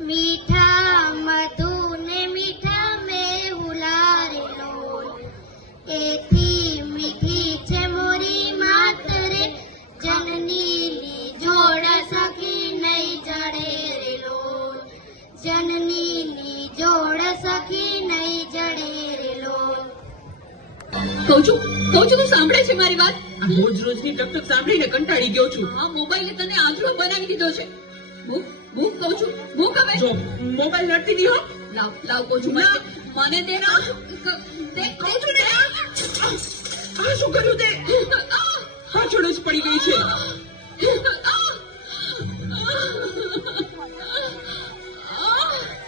મીઠા મધુ ને મીઠા મેહુલા લોલ એથી મીઠી છે મોરી માતરે જનનીની જોડ સખી નહીં જડે રે લોલ જનનીની જોડ સખી નહીં જડે રે લોલ કહું છું કહું છું તું સાંભળે છે મારી વાત? આ રોજ રોજની ટકટક સાંભળીને કંટાળી ગયો છું. આ મોબાઈલે તને આંધળો બનાવી દીધો છે. મૂક કહું છું હું હવે જો મોબાઈલ નથી નહીં લાવ લાવ કહું છું મને તે ના તે કહું છું ને આ શું કર્યું તે? હા જ પડી ગઈ છે.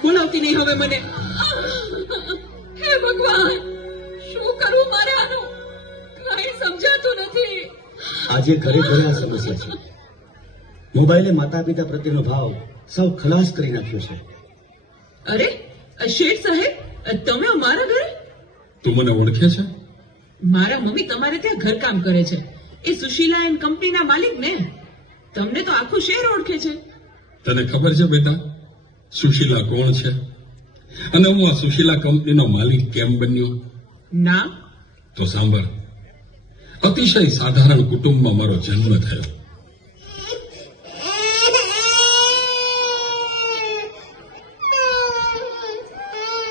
બોલાવતી નહીં હવે મને. હે ભગવાન શું કરું મારે આનું? કઈ સમજાતું નથી. આજે ઘરે ઘરે આ સમસ્યા છે. મોબાઈલે માતા પિતા પ્રત્યેનો ભાવ સૌ ખલાસ કરી નાખ્યો છે. અરે આ શેઠ સાહેબ તમે અમારા ઘરે? તું મને ઓળખે છે? મારા મમ્મી તમારે ત્યાં ઘરકામ કરે છે. એ સુશીલા એન્ડ કંપનીના માલિક ને. તમને તો આખું શહેર ઓળખે છે. તને ખબર છે બેટા સુશીલા કોણ છે? અને હું આ સુશીલા કંપનીનો માલિક કેમ બન્યો? ના. તો સાંભળ. અતિશય સાધારણ કુટુંબમાં મારો જન્મ થયો.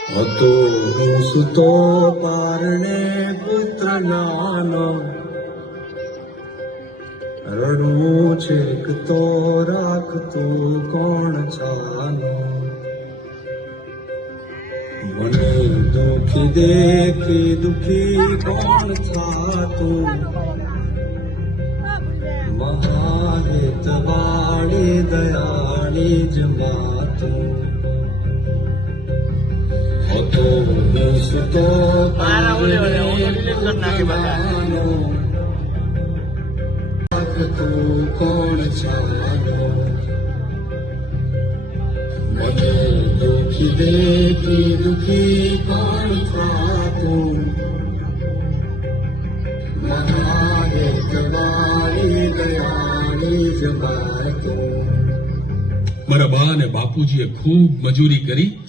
હતો હું સુતો પારણે પુત્ર નાનો રડવું છેક તો રાખતું કોણ ચાલો મને દુખી દેખી દુખી કોણ થાતું? મહાહિત વાળી દયાળી જ માતું હતો હું સુતો તું કોણ ચાલો મને દુખી મારા બા અને બાપુજીએ ખૂબ મજૂરી કરી.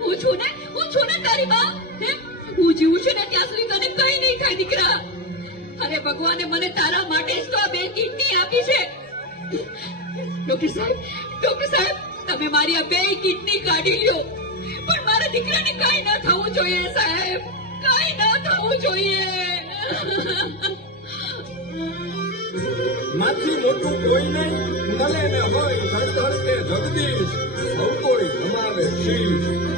હે છું ને હું છું ને તારી બા હે? જીવું છું ને ત્યાં સુધી તને કઈ નહીં થાય, દીકરા. અરે ભગવાને મને તારા માટે જ તો આ બે કિડની આપી છે. ડોક્ટર સાહેબ ડોક્ટર સાહેબ, તમે મારી આ બે કિડની કાઢી લ્યો. પણ મારા દીકરાને કઈ ન થવું જોઈએ, સાહેબ. કઈ ન થવું જોઈએ. માથી મોટું કોઈ નહીં. ભલે ને હોય ધડધડ કે જગદીશ. સૌ કોઈ નમાવે શીશ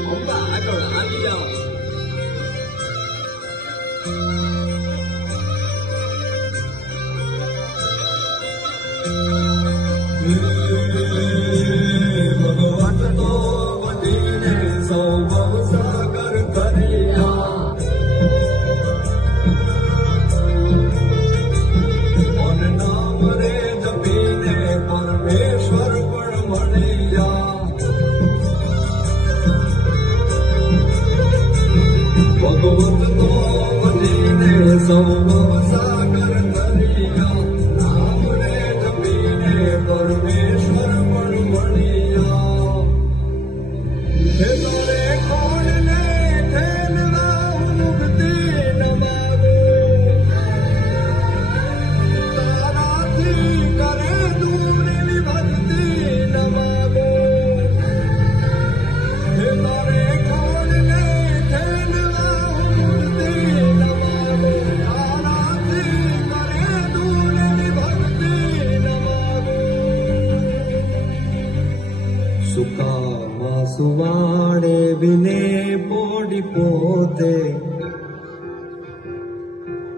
વિને પોડી પોતે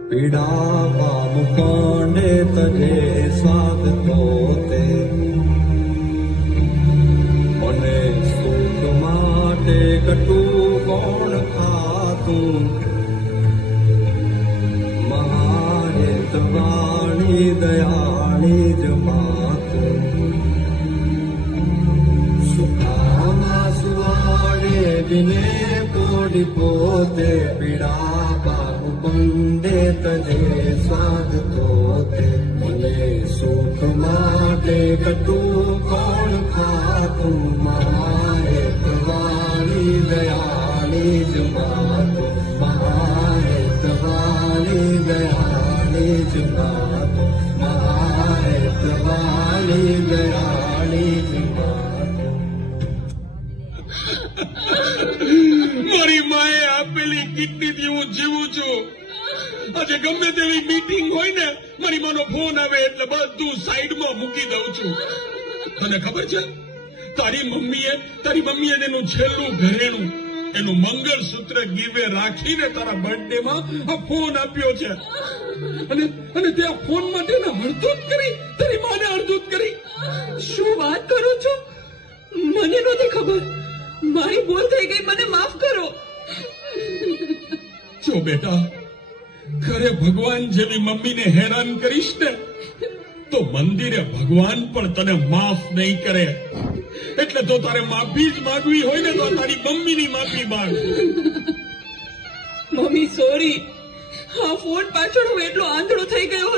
પીડાવા મુકાંડે તને સ્વાદ તોતે મને સુખ માટે કટુ કોણ ખાતું મહાહેતવાણી દયાળી જ માતું કોડી પોતે પીડા બાહુ બંદે તજે સ્વાદ તોતે મને સુખ માટે કટું કોણ ખાતું મહાહેતવાણી દયાળી જ માતું મહાહેતવાણી દયાળી જ માતું મહાહેતવાણી દયાળી મારી માએ આપેલી કિડનીથી હું જીવું છું. આજે ગમે તેવી મીટિંગ હોય ને, મારી માનો ફોન આવે એટલે બધું સાઈડમાં મૂકી દઉં છું. તને ખબર છે? તારી મમ્મીએ તારી મમ્મીએ એનું છેલ્લું ઘરેણું, એનું મંગળસૂત્ર ગીરવે રાખીને તારા બર્થડે માં આ ફોન આપ્યો છે. અને અને તે આ ફોન માટે હળદૂત કરી, તારી માને હળદૂત કરી. શું વાત કરો છો? મારી ભૂલ થઈ ગઈ મને માફ કરો. જો બેટા ઘરે ભગવાન જેવી મમ્મીને હેરાન કરીશ ને તો મંદિરે ભગવાન પણ તને માફ નહીં કરે. એટલે તો તારે માફી જ માંગવી હોય ને તો તારી મમ્મીની માફી માંગ. Mummy sorry. આ ફોન પાછળ હું એટલો આંધળો થઈ ગયો